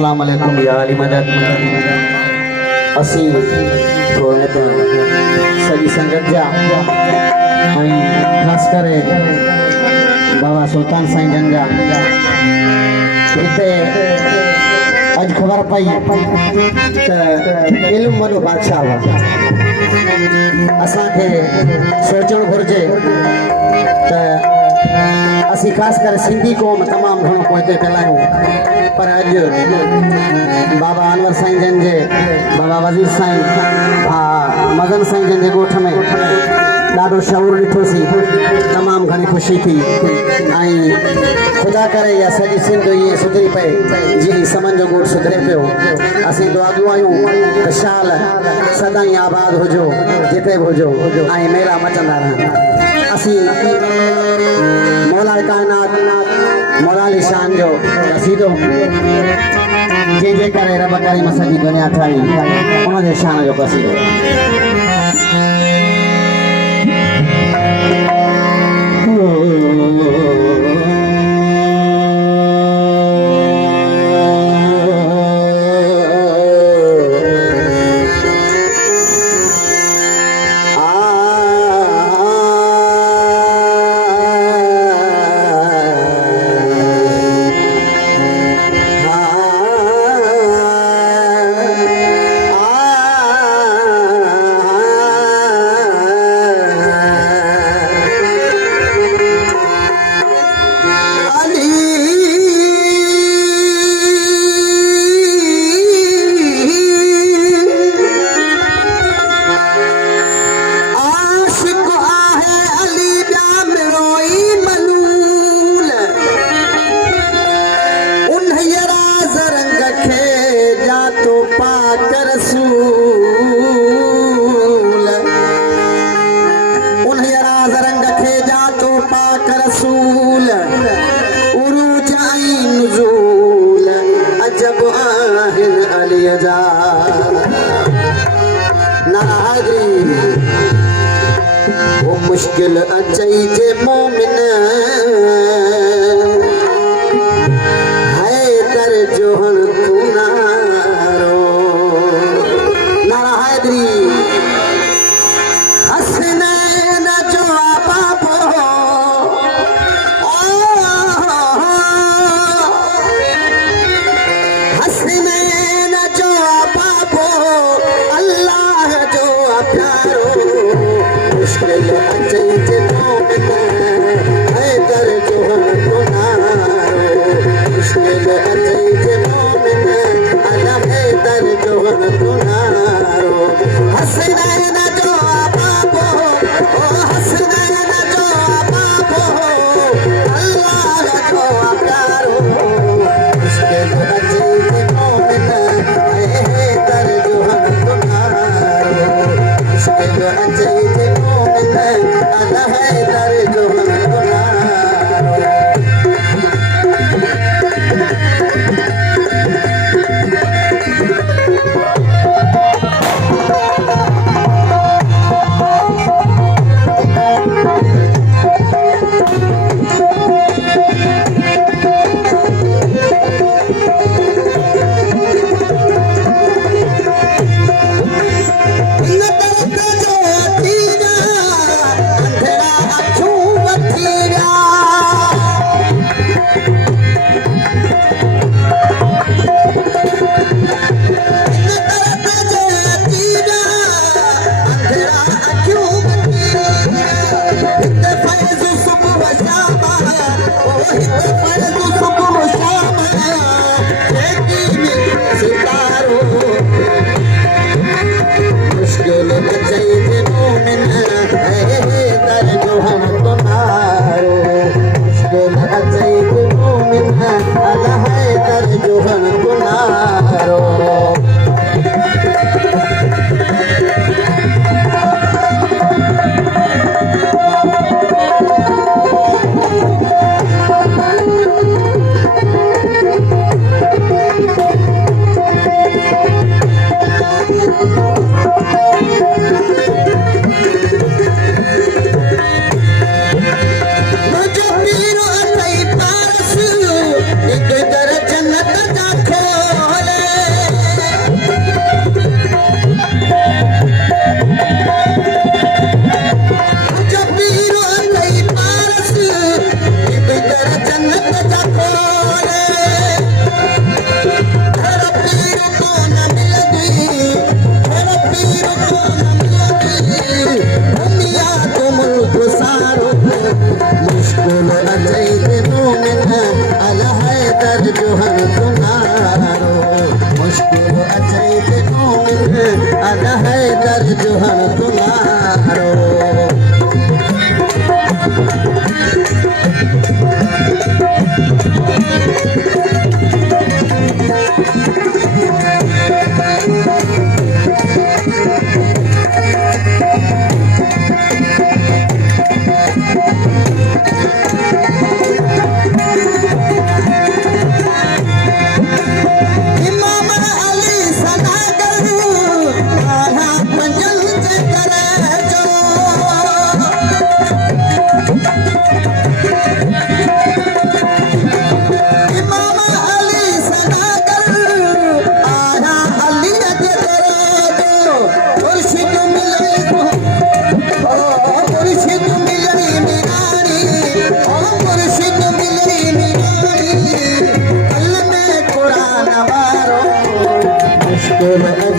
अस्सलाम वालेकुम या अली मदद। असी थोड़े तो सभी संगत जा खास करे बाबा सुल्तान साईं जन जा इते आज खबर पाई इल्म मनो बादशाह हुआ असा के सोचण घुर्जे असी खास कर सिंधी कौम तमाम घणो पोइते फैलायूं पर अज बाबा अनवर साईं जन जे बाबा वजीर साईं मदन साईं जन जे गोठ में ॾाढो शऊर ॾिठोसीं तमाम घणी खुशी थी खुदा करे या सॼी सिंध ये सुधरी पए जी समन जो गोठ सुधरे पियो असीं दुआ आहियूं त शाल सदाई आबाद हुजो जिते भी हुजो मेला मचंदा रहनि असीं मौला कायनात मौला अली शान जो कसीदो जे करे रब करीम सॼी दुनिया ठाही उन जे शान जो कसीदो वो मुश्किल अचई जे मोमिन है कर जोहन कुनारो नारा हैदरी हसनैन जो बाबो हसनैन जो बाबो अल्लाह जो प्यारो मुश्किल अचई जे मोमिन है कर जोहन कुनारो मुश्किल अचई जे मोमिन के